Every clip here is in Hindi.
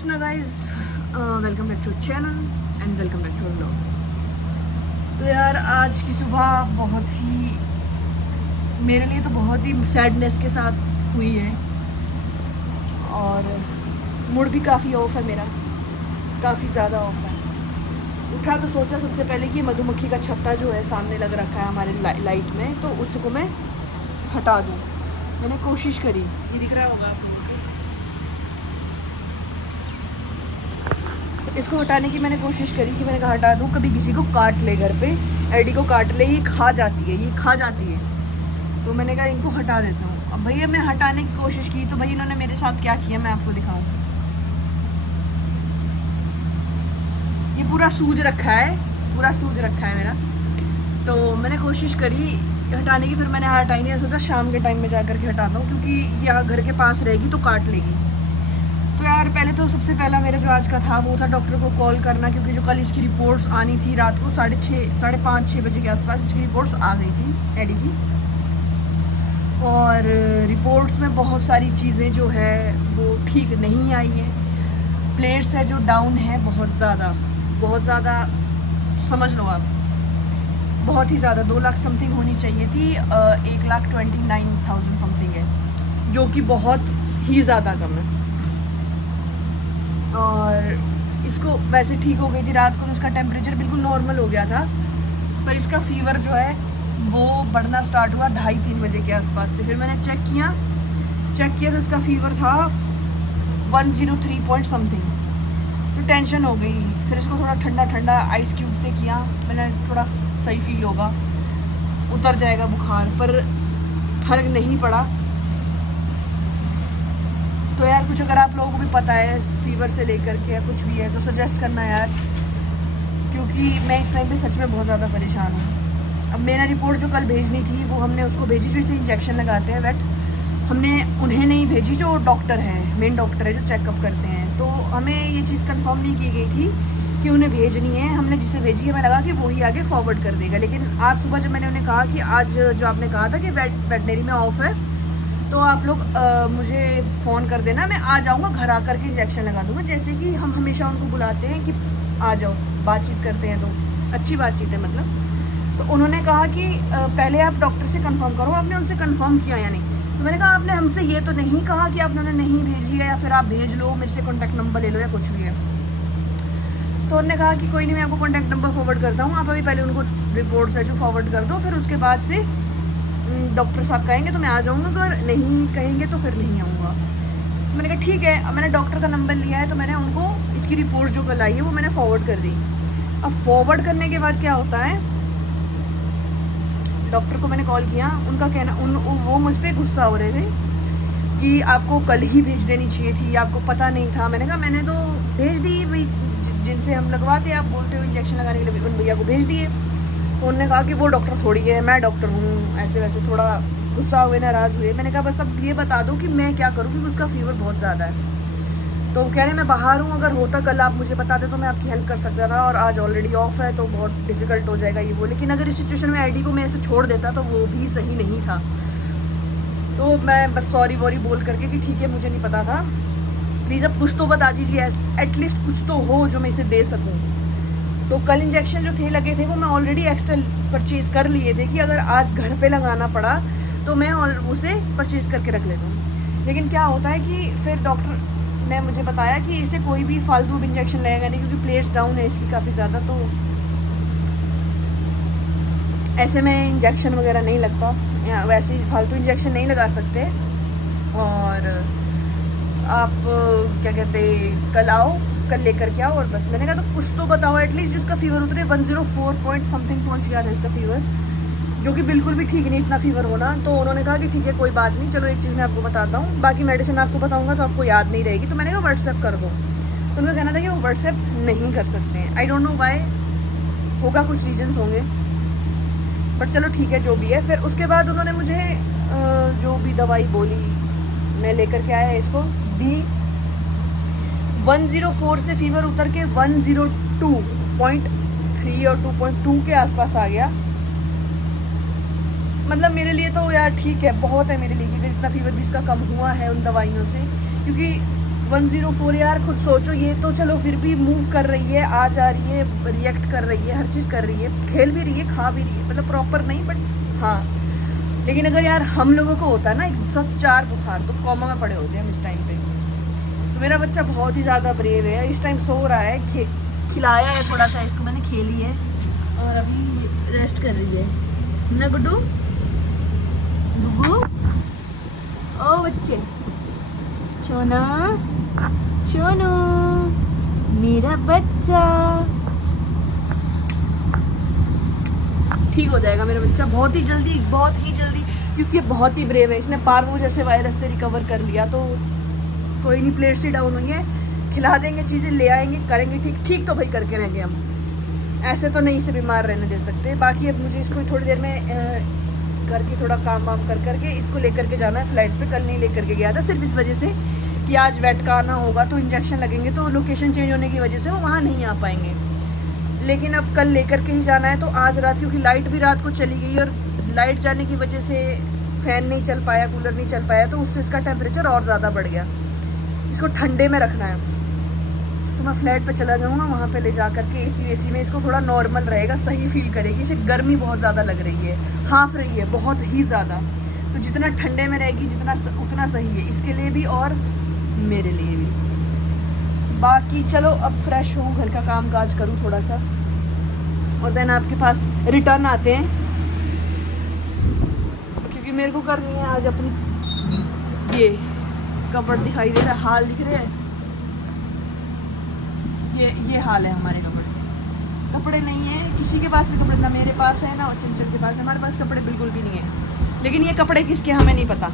Hello guys, welcome back to channel and welcome back to vlog. तो यार आज की सुबह बहुत ही मेरे लिए तो बहुत ही सैडनेस के साथ हुई है और मूड भी काफ़ी ऑफ है मेरा, काफ़ी ज़्यादा ऑफ है। उठा तो सोचा सबसे पहले कि मधुमक्खी का छत्ता जो है सामने लग रखा है हमारे लाइट में, तो उसको मैं हटा दूँ। मैंने कोशिश करी, ये दिख रहा होगा आपको, इसको हटाने की मैंने कोशिश करी कि मैंने कहा हटा दूँ, कभी किसी को काट ले, घर पे एडी को काट ले, ये खा जाती है, ये खा जाती है। तो मैंने कहा इनको हटा देता हूँ। अब भैया मैं हटाने की कोशिश की तो भाई इन्होंने मेरे साथ क्या किया मैं आपको दिखाऊँ। ये पूरा सूज रखा है, पूरा सूज रखा है मेरा। तो मैंने कोशिश करी हटाने की, फिर मैंने हटा ही नहीं, सोचा शाम के टाइम में जा करके हटाता हूँ क्योंकि यहाँ घर के पास रहेगी तो काट लेगी। तो यार पहले तो सबसे पहला मेरा जो आज का था वो था डॉक्टर को कॉल करना, क्योंकि जो कल इसकी रिपोर्ट्स आनी थी रात को 5:30 बजे के आसपास इसकी रिपोर्ट्स आ गई थी एडी की। और रिपोर्ट्स में बहुत सारी चीज़ें जो है वो ठीक नहीं आई है। प्लेट्स है जो डाउन है बहुत ज़्यादा, समझ लो आप, बहुत ही ज़्यादा। 2 लाख समथिंग होनी चाहिए थी, 1,29,000 समथिंग है, जो कि बहुत ही ज़्यादा कम है। और इसको वैसे ठीक हो गई थी रात को, तो इसका टेम्परेचर बिल्कुल नॉर्मल हो गया था, पर इसका फीवर जो है वो बढ़ना स्टार्ट हुआ 2:30-3 बजे के आसपास से। फिर मैंने चेक किया तो इसका फीवर था 103 पॉइंट समथिंग। तो टेंशन हो गई, फिर इसको थोड़ा ठंडा आइस क्यूब से किया मैंने, थोड़ा सही फील होगा, उतर जाएगा बुखार, पर फर्क नहीं पड़ा। तो यार कुछ अगर आप लोगों को भी पता है फीवर से लेकर के या कुछ भी है तो सजेस्ट करना यार, क्योंकि मैं इस टाइम पे सच में बहुत ज़्यादा परेशान हूँ। अब मेरा रिपोर्ट जो कल भेजनी थी वो हमने उसको भेजी, जो इसे इंजेक्शन लगाते हैं वेट, हमने उन्हें नहीं भेजी, जो डॉक्टर है, मेन डॉक्टर है जो चेकअप करते हैं। तो हमें ये चीज़ कंफर्म नहीं की गई थी कि उन्हें भेजनी है, हमने जिसे भेजी है मैं लगा कि वही आगे फॉरवर्ड कर देगा। लेकिन आज सुबह जब मैंने उन्हें कहा कि आज जो आपने कहा था कि वेटनरी में ऑफ है, तो आप लोग मुझे फ़ोन कर देना, मैं आ जाऊँगा, घर आकर के इंजेक्शन लगा दूँगा, जैसे कि हम हमेशा उनको बुलाते हैं कि आ जाओ, बातचीत करते हैं, तो अच्छी बातचीत है मतलब। तो उन्होंने कहा कि पहले आप डॉक्टर से कंफर्म करो, आपने उनसे कंफर्म किया या नहीं। तो मैंने कहा आपने हमसे ये तो नहीं कहा कि आपने उन्हें नहीं भेजी है, या फिर आप भेज लो, मेरे से कॉन्टैक्ट नंबर ले लो या कुछ भी है। तो उन्होंने कहा कि कोई नहीं, मैं आपको कॉन्टैक्ट नंबर फॉरवर्ड करता हूँ, आप अभी पहले उनको रिपोर्ट्स है जो फॉरवर्ड कर दो, फिर उसके बाद से डॉक्टर साहब कहेंगे तो मैं आ जाऊँगा, अगर नहीं कहेंगे तो फिर नहीं आऊँगा। मैंने कहा ठीक है। अब मैंने डॉक्टर का नंबर लिया है, तो मैंने उनको इसकी रिपोर्ट जो कल आई है वो मैंने फॉरवर्ड कर दी। अब फॉरवर्ड करने के बाद क्या होता है, डॉक्टर को मैंने कॉल किया, उनका कहना वो मुझ पर गुस्सा हो रहे थे कि आपको कल ही भेज देनी चाहिए थी, आपको पता नहीं था। मैंने कहा मैंने तो भेज दी भाई, जिनसे हम लगवाते, आप बोलते हो इंजेक्शन लगाने के लिए, उन भैया को भेज दिए। तो उन्होंने कहा कि वो डॉक्टर थोड़ी है, मैं डॉक्टर हूँ, ऐसे वैसे थोड़ा गुस्सा हुए, नाराज़ हुए। मैंने कहा बस अब ये बता दो कि मैं क्या करूँ, क्योंकि उसका फीवर बहुत ज़्यादा है। तो कह रहे मैं बाहर हूँ, अगर होता कल आप मुझे बताते तो मैं आपकी हेल्प कर सकता था, और आज ऑलरेडी ऑफ है तो बहुत डिफ़िकल्ट हो जाएगा ये वो। लेकिन अगर इस सिचुएशन में आईडी को मैं ऐसे छोड़ देता तो वो भी सही नहीं था। तो मैं बस सॉरी वॉरी बोल करके कि ठीक है मुझे नहीं पता था, प्लीज़ अब कुछ तो बता दीजिए, एटलीस्ट कुछ तो हो जो मैं इसे दे सकूँ। तो कल इंजेक्शन जो थे लगे थे वो मैं ऑलरेडी एक्स्ट्रा परचेज़ कर लिए थे कि अगर आज घर पे लगाना पड़ा तो मैं उसे परचेज़ करके रख लेता हूँ। लेकिन क्या होता है कि फिर डॉक्टर ने मुझे बताया कि इसे कोई भी फालतू इंजेक्शन लगेगा नहीं, क्योंकि प्लेट्स डाउन है इसकी काफ़ी ज़्यादा, तो ऐसे में इंजेक्शन वगैरह नहीं लगता, या वैसे ही फालतू इंजेक्शन नहीं लगा सकते। और आप क्या कहते, कल आओ, कल लेकर के आओ, और बस। मैंने कहा तो कुछ तो बताओ एटलीस्ट, जिसका फीवर उतरे 104 पॉइंट समथिंग पहुंच गया था इसका फीवर, जो कि बिल्कुल भी ठीक नहीं इतना फीवर होना। तो उन्होंने कहा कि ठीक है कोई बात नहीं, चलो एक चीज़ मैं आपको बताता हूँ, बाकी मेडिसिन आपको बताऊँगा तो आपको याद नहीं रहेगी। तो मैंने कहा व्हाट्सएप कर दो। तो उनका कहना था कि वो व्हाट्सएप नहीं कर सकते हैं, आई डोंट नो वाई, होगा कुछ रीजन्स होंगे, बट चलो ठीक है जो भी है। फिर उसके बाद उन्होंने मुझे जो भी दवाई बोली मैं लेकर के आया, इसको दी। 104 से फीवर उतर के 102.3 और 2.2 के आसपास आ गया। मतलब मेरे लिए तो यार ठीक है, बहुत है मेरे लिए कि इतना फीवर भी इसका कम हुआ है उन दवाइयों से, क्योंकि 104 यार, खुद सोचो, ये तो चलो फिर भी मूव कर रही है, आ जा रही है, रिएक्ट कर रही है, हर चीज़ कर रही है, खेल भी रही है, खा भी रही है, मतलब प्रॉपर नहीं बट हाँ। लेकिन अगर यार हम लोगों को होता ना 104 बुखार, तो कोमा में पड़े होते हैं हम इस टाइम पे। तो मेरा बच्चा बहुत ही ज़्यादा ब्रेव है, इस टाइम सो रहा है, खिलाया है थोड़ा सा इसको मैंने, खेली है और अभी रेस्ट कर रही है ना गुड्डू। गुड्डू ओ बच्चे, सोना सोनू मेरा बच्चा, ठीक हो जाएगा मेरा बच्चा बहुत ही जल्दी, बहुत ही जल्दी, क्योंकि ये बहुत ही ब्रेव है। इसने पार्वो जैसे वायरस से रिकवर कर लिया, तो कोई नहीं, प्लेट्स ही डाउन हुई है, खिला देंगे चीज़ें, ले आएंगे, करेंगे ठीक। ठीक तो भाई करके रहेंगे हम, ऐसे तो नहीं इसे बीमार रहने दे सकते। बाकी अब मुझे इसको थोड़ी देर में करके थोड़ा काम वाम कर करके इसको लेकर के जाना है फ्लाइट पे। कल नहीं लेकर के गया था सिर्फ इस वजह से कि आज वेट का आना होगा, तो इंजेक्शन लगेंगे, तो लोकेशन चेंज होने की वजह से वो वहाँ नहीं आ पाएंगे। लेकिन अब कल लेकर के ही जाना है। तो आज रात, क्योंकि लाइट भी रात को चली गई और लाइट जाने की वजह से फ़ैन नहीं चल पाया, कूलर नहीं चल पाया, तो उससे इसका टेम्परेचर और ज़्यादा बढ़ गया। इसको ठंडे में रखना है, तो मैं फ्लैट पे चला जाऊँगा, वहाँ पे ले जा करके एसी में इसको थोड़ा नॉर्मल रहेगा, सही फील करेगी। इसे गर्मी बहुत ज़्यादा लग रही है, हाँफ रही है बहुत ही ज़्यादा, तो जितना ठंडे में रहेगी उतना सही है इसके लिए भी और मेरे लिए भी। बाकी चलो अब फ्रेश हूँ, घर का काम काज करूँ थोड़ा सा, और देन आपके पास रिटर्न आते हैं, क्योंकि मेरे को करनी है आज अपनी। ये कपड़ दिखाई दे रहा है, हाल दिख रहे हैं, ये हाल है हमारे कपड़े नहीं है किसी के पास भी कपड़े, ना मेरे पास है ना चंचल के पास है, हमारे पास कपड़े बिल्कुल भी नहीं है। लेकिन ये कपड़े किसके हमें नहीं पता,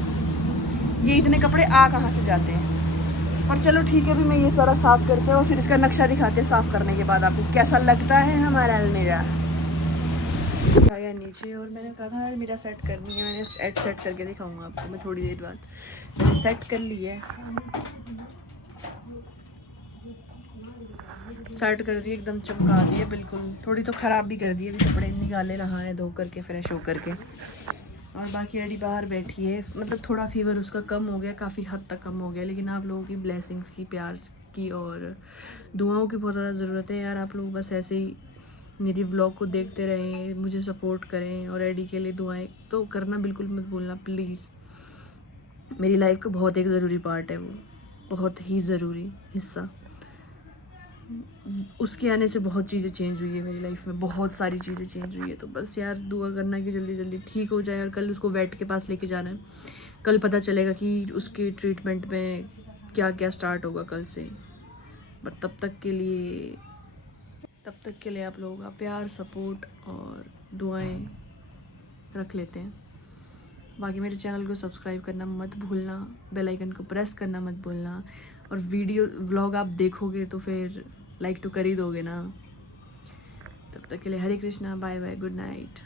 ये इतने कपड़े आ कहाँ से जाते हैं। पर चलो ठीक है, अभी मैं ये सारा साफ़ करके और फिर इसका नक्शा दिखाते हैं साफ़ करने के बाद आपको कैसा लगता है हमारा अलमीरा। आया नीचे और मैंने कहा था अलमीरा सेट करनी है, मैंने सेट करके दिखाऊंगा आपको मैं थोड़ी देर बाद। मैंने सेट कर ली है, सेट कर दी, एकदम चमका दी है बिल्कुल। थोड़ी तो ख़राब भी कर दी है, अभी कपड़े निकाले रहा है धो करके फ्रेश हो करके। और बाकी एडी बाहर बैठी है, मतलब थोड़ा फीवर उसका कम हो गया, काफ़ी हद तक कम हो गया। लेकिन आप लोगों की ब्लेसिंग्स की, प्यार की और दुआओं की बहुत ज़्यादा ज़रूरत है यार। आप लोग बस ऐसे ही मेरी व्लॉग को देखते रहें, मुझे सपोर्ट करें, और एडी के लिए दुआएं तो करना बिल्कुल मत भूलना प्लीज़। मेरी लाइफ का बहुत एक ज़रूरी पार्ट है वो, बहुत ही ज़रूरी हिस्सा। उसके आने से बहुत चीज़ें चेंज हुई है मेरी लाइफ में, बहुत सारी चीज़ें चेंज हुई है। तो बस यार दुआ करना कि जल्दी जल्दी ठीक हो जाए। और कल उसको वेट के पास लेके जाना है, कल पता चलेगा कि उसके ट्रीटमेंट में क्या क्या स्टार्ट होगा कल से। बट तब तक के लिए आप लोगों का प्यार, सपोर्ट और दुआएं रख लेते हैं। बाकी मेरे चैनल को सब्सक्राइब करना मत भूलना, बेल आइकन को प्रेस करना मत भूलना, और व्लॉग आप देखोगे तो फिर लाइक तो कर ही दोगे ना। तब तक के लिए Hare Krishna, bye bye, good night.